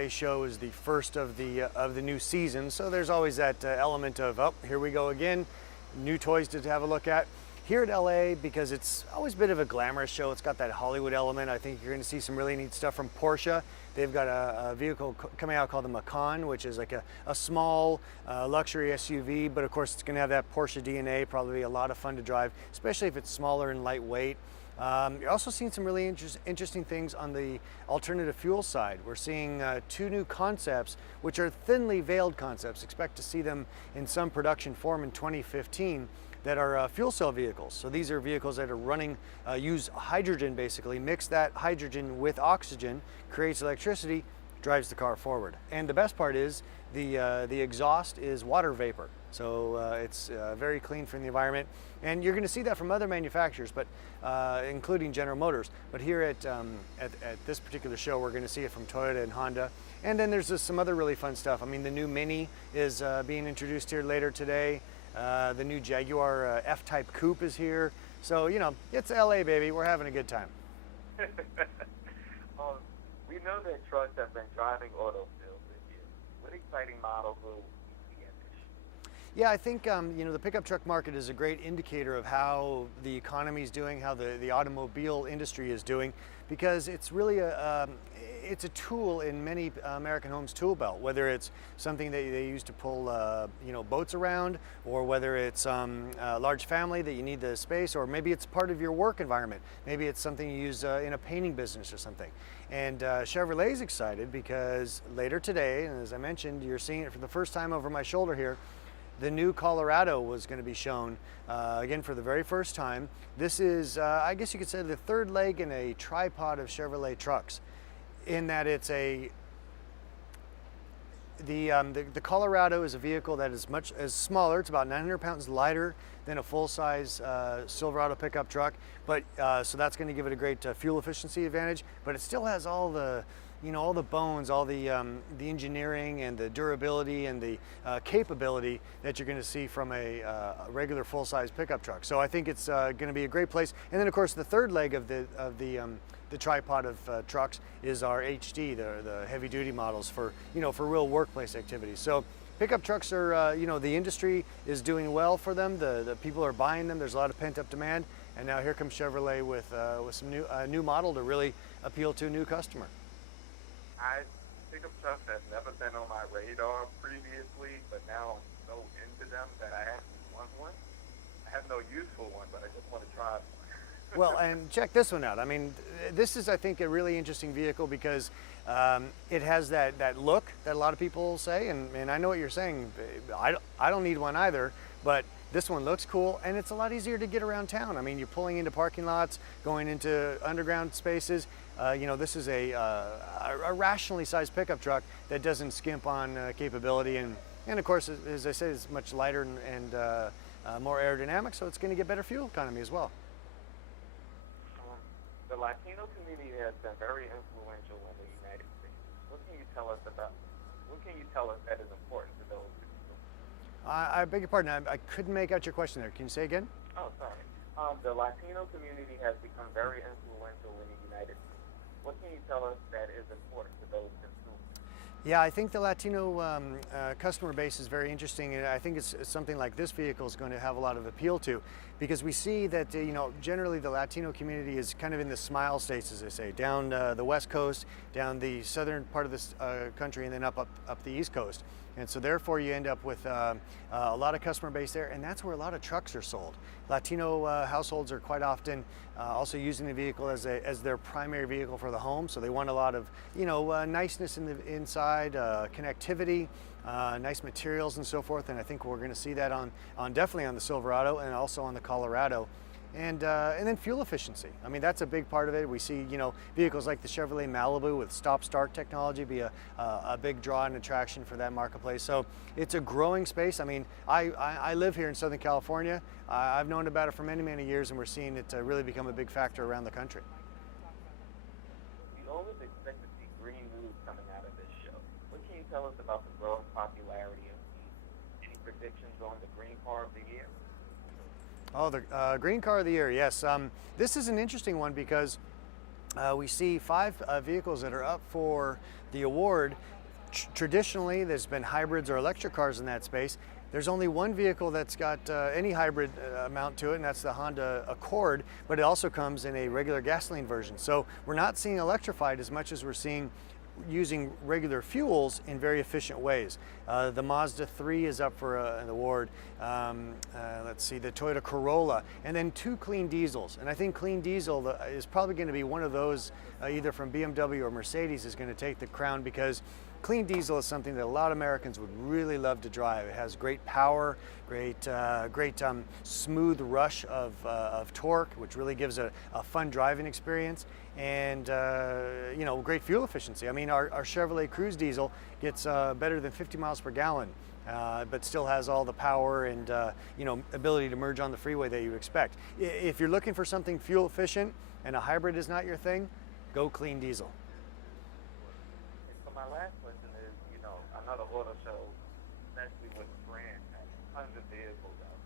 LA show is the first of the new season, so there's always that element of, oh, here we go again, new toys to have a look at. Here at LA, because it's always a bit of a glamorous show, it's got that Hollywood element. I think you're going to see some really neat stuff from Porsche. They've got a vehicle coming out called the Macan, which is like a small luxury SUV, but of course it's going to have that Porsche DNA, probably a lot of fun to drive, especially if it's smaller and lightweight. You're also seeing some really interesting things on the alternative fuel side. We're seeing two new concepts, which are thinly veiled concepts. Expect to see them in some production form in 2015. That are fuel cell vehicles. So these are vehicles that are running, use hydrogen basically, mix that hydrogen with oxygen, creates electricity, drives the car forward. And the best part is the exhaust is water vapor. So it's very clean from the environment. And you're going to see that from other manufacturers, but including General Motors. But here at this particular show, we're going to see it from Toyota and Honda. And then there's just some other really fun stuff. I mean, the new Mini is being introduced here later today. The new Jaguar F-Type Coupe is here. So, you know, it's LA, baby. We're having a good time. We know that trucks have been driving auto sales this year. What exciting models will we see in this? Yeah, I think, you know, the pickup truck market is a great indicator of how the economy is doing, how the automobile industry is doing, because it's really it's a tool in many American homes' tool belt, whether it's something that they use to pull you know, boats around, or whether it's a large family that you need the space, or maybe it's part of your work environment. Maybe it's something you use in a painting business or something. And Chevrolet's excited because later today, and as I mentioned, you're seeing it for the first time over my shoulder here, the new Colorado was going to be shown again for the very first time. This is, I guess you could say, the third leg in a tripod of Chevrolet trucks, in that it's the Colorado is a vehicle that is much smaller. It's about 900 pounds lighter than a full-size Silverado pickup truck, but so that's going to give it a great fuel efficiency advantage. But it still has all the, you know, all the bones, all the engineering and the durability and the capability that you're going to see from a regular full-size pickup truck. So I think it's going to be a great place. And then of course the third leg of the tripod of trucks is our HD, the heavy-duty models for, you know, for real workplace activities. So pickup trucks are, you know, the industry is doing well for them. The people are buying them. There's a lot of pent-up demand, and now here comes Chevrolet with some new model to really appeal to a new customer. Pickup trucks have never been on my radar previously, but now I'm so into them that I actually want one. I have no use for one, but I just want to try one. Well, and check this one out. I mean, this is, I think, a really interesting vehicle because it has that look that a lot of people say, and I know what you're saying. I don't need one either, but this one looks cool, and it's a lot easier to get around town. I mean, you're pulling into parking lots, going into underground spaces. You know, this is a rationally sized pickup truck that doesn't skimp on capability, and of course, as I said, it's much lighter and more aerodynamic, so it's going to get better fuel economy as well. The Latino community has been very influential in the United States. What can you tell us that is important to those people? I beg your pardon, I couldn't make out your question there. Can you say again? Oh, sorry. The Latino community has become very influential in the United States. What can you tell us that is important to those consumers? Yeah, I think the Latino customer base is very interesting, and I think it's something like this vehicle is going to have a lot of appeal to, because we see that you know, generally the Latino community is kind of in the smile states, as they say, down the West Coast, down the southern part of this country, and then up the East Coast. And so therefore you end up with a lot of customer base there, and that's where a lot of trucks are sold. Latino households are quite often also using the vehicle as their primary vehicle for the home, so they want a lot of, you know, niceness in the inside, connectivity, nice materials and so forth, and I think we're going to see that on definitely on the Silverado and also on the Colorado. And then fuel efficiency. I mean, that's a big part of it. We see, you know, vehicles like the Chevrolet Malibu with stop-start technology be a big draw and attraction for that marketplace. So it's a growing space. I mean, I live here in Southern California. I've known about it for many, many years, and we're seeing it really become a big factor around the country. You always expect to see green news coming out of this show. What can you tell us about the growing popularity of these? Any predictions on the green car of the year? Oh, the green car of the year, yes. This is an interesting one because we see 5 vehicles that are up for the award. Traditionally, there's been hybrids or electric cars in that space. There's only one vehicle that's got any hybrid amount to it, and that's the Honda Accord, but it also comes in a regular gasoline version. So we're not seeing electrified as much as we're seeing using regular fuels in very efficient ways. The Mazda 3 is up for an award. Let's see, the Toyota Corolla, and then 2 clean diesels. And I think clean diesel is probably going to be one of those, either from BMW or Mercedes, is going to take the crown, because clean diesel is something that a lot of Americans would really love to drive. It has great power, great smooth rush of torque, which really gives a fun driving experience, and you know, great fuel efficiency. I mean, our Chevrolet Cruze diesel gets better than 50 miles per gallon, but still has all the power and you know, ability to merge on the freeway that you expect. If you're looking for something fuel efficient and a hybrid is not your thing, go clean diesel. So my last question is, you know, another auto show, especially with the brand, has tons of vehicles out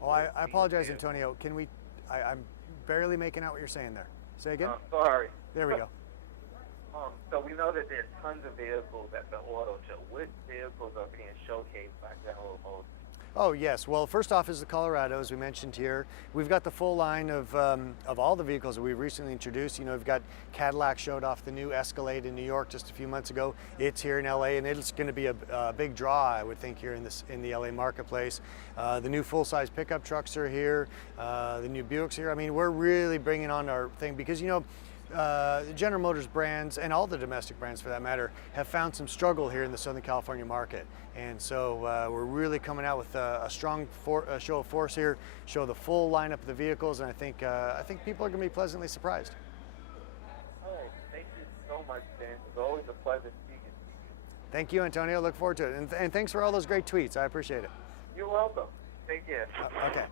there. Oh, I apologize, Antonio. Can we? I'm barely making out what you're saying there. Say again. Sorry. There we go. So we know that there's tons of vehicles at the auto show. Which vehicles are being showcased by General Motors? Oh yes. Well, first off is the Colorado, as we mentioned here. We've got the full line of all the vehicles that we've recently introduced. You know, we've got Cadillac showed off the new Escalade in New York just a few months ago. It's here in LA, and it's going to be a big draw, I would think, here in the LA marketplace. The new full-size pickup trucks are here. The new Buicks here. I mean, we're really bringing on our thing, because you know, the General Motors brands, and all the domestic brands for that matter, have found some struggle here in the Southern California market. And so we're really coming out with a strong show of force here, show the full lineup of the vehicles, and I think people are going to be pleasantly surprised. All right, thank you so much, Dan. It's always a pleasure speaking to you. Thank you, Antonio. Look forward to it. And thanks for all those great tweets. I appreciate it. You're welcome. Take care. Okay.